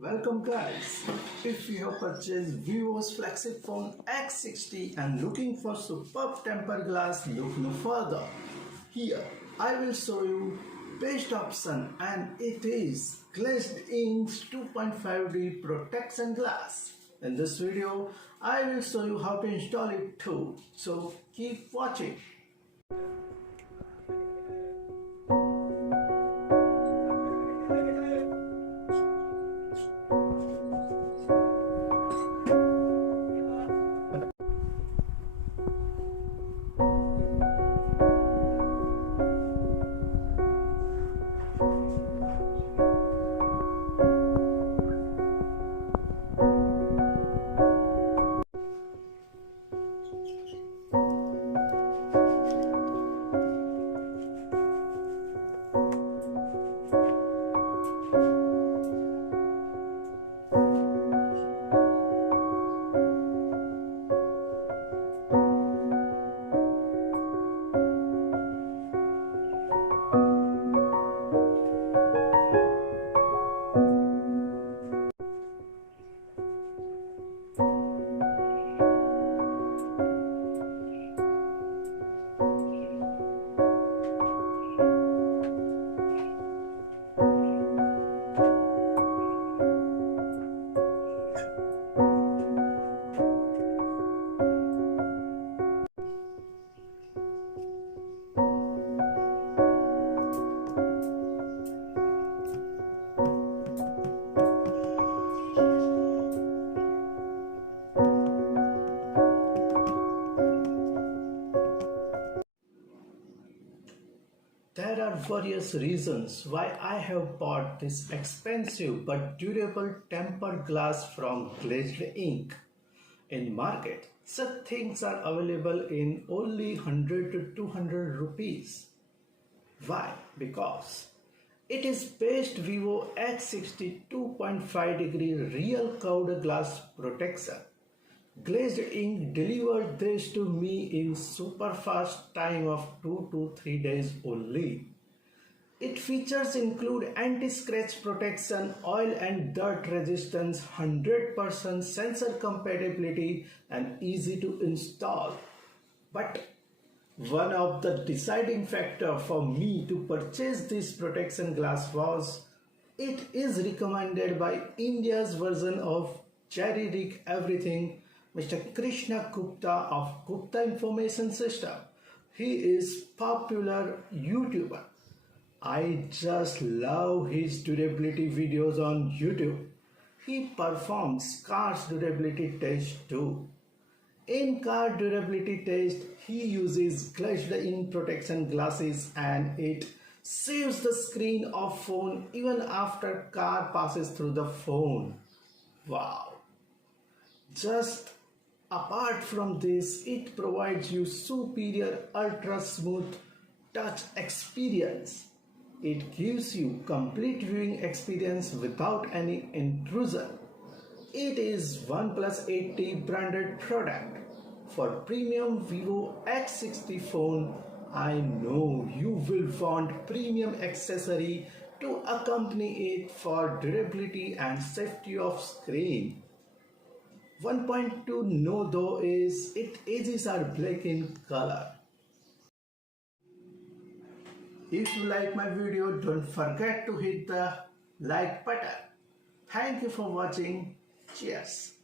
Welcome guys. If you have purchased Vivo's flagship phone X60 and looking for superb tempered glass, look no further. Here I will show you best option, and it is GlazedInc's 2.5D protection glass. In this video I will show you how to install it too. So keep watching. There are various reasons why I have bought this expensive but durable tempered glass from GlazedInc. In market, such things are available in only 100 to 200 rupees. Why? Because it is best Vivo X60 2.5 degree real curved glass protection. GlazedInc delivered this to me in super fast time of 2 to 3 days only. Its features include anti-scratch protection, oil and dirt resistance, 100% sensor compatibility and easy to install. But one of the deciding factor for me to purchase this protection glass was it is recommended by India's version of GlazedInc Everything, Mr. Krishna Gupta of Gupta Information System. He is popular YouTuber. I just love his durability videos on YouTube. He performs car's durability test too. In car durability test, he uses GlazedInc protection glasses and it saves the screen of phone even after car passes through the phone. Wow! Just apart from this, it provides you superior ultra smooth touch experience. It gives you complete viewing experience without any intrusion. It is OnePlus 80 branded product. For premium Vivo X60 phone, I know you will want premium accessory to accompany it for durability and safety of screen. One point to know though is its edges are black in color. If you like my video, don't forget to hit the like button. Thank you for watching. Cheers.